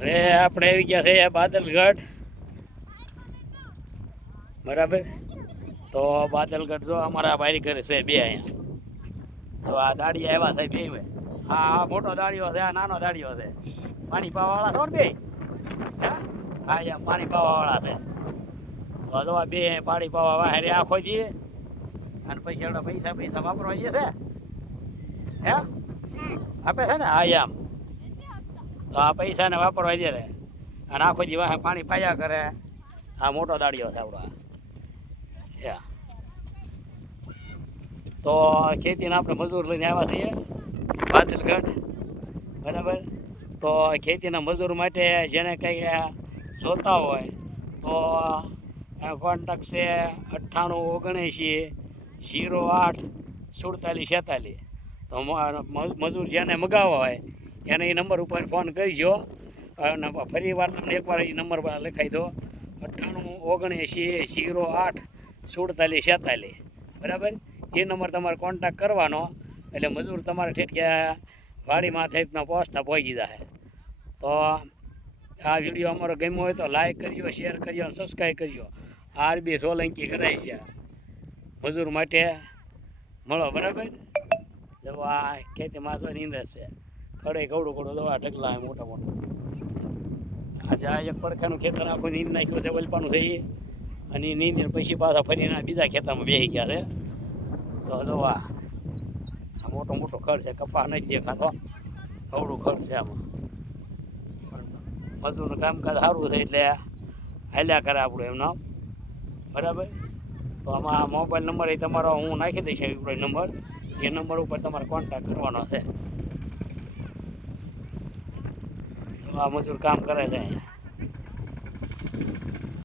હવે આપણે આવી ગયા છે બાદલગઢ, બરાબર. તો બાદલગઢ જો અમારા બારી ઘરે છે બે અહીંયા. તો આ દાડી આવ્યા છે બે. હા મોટો દાડીઓ છે, આ નાનો દાડીઓ છે. પાણી પાવાવાળા છો ને બે? હા અહીંયા પાણી પાવાવાળા છે. તો જો આ બે પાણી પાવા વાહેરે આખો જઈએ અને પછી એવડા પૈસા વાપરવા જઈએ છે. હે આપે છે ને? હા એમ. તો આ પૈસાને વાપરવા દે છે અને આખો દી વાહે પાણી પાયા કરે. આ મોટો દાડીઓ છે આવડો. તો ખેતીને આપણે મજૂર લઈને આવ્યા છીએ બાદલગઢ, બરાબર. તો ખેતીના મજૂર માટે જેને કંઈ જોતા હોય તો કોન્ટેક્ટ છે 9879084746. તો મજૂર જેને મગાવવા હોય એને એ નંબર ઉપર ફોન કરજો. અને ફરી વાર તમને એકવાર એ નંબર લખાઈ દો 9879084746, બરાબર. એ નંબર તમારે કોન્ટેક્ટ કરવાનો એટલે મજૂર તમારે ઠેઠ વાડીમાં ઠેઠના પહોંચતા પહોંચી જાય. તો આ વિડીયો અમારો ગમ્યો હોય તો લાઈક કરજો, શેર કરજો અને સબસ્ક્રાઈબ કરજો. આરબી સોલંકી કરાય છે મજૂર માટે મળો, બરાબર. જો આ ખેતીમાં તો નીંદર છે, ખડે કવડું દવા ઢગલા મોટા મોટા. આજે આ એક પડખાનું ખેતર આખું નીંદ નાખ્યું છે, વલપાનું છે એ. અને એ નીંદર પછી પાછા ફરીને બીજા ખેતરમાં બેસી ગયા છે. તો જો આ મોટો ખડ છે, કપા નથી દેખાતો, કવડું ખડ છે આમાં. મજૂરનું કામકાજ સારું છે એટલે હાલ્યા કરે આપણું એમનો, બરાબર. તો આમાં મોબાઈલ નંબર એ તમારો હું નાખી દઈશ, નંબર. એ નંબર ઉપર તમારે કોન્ટેક્ટ કરવાનો છે. આ મજૂર કામ કરે છે અહીંયા.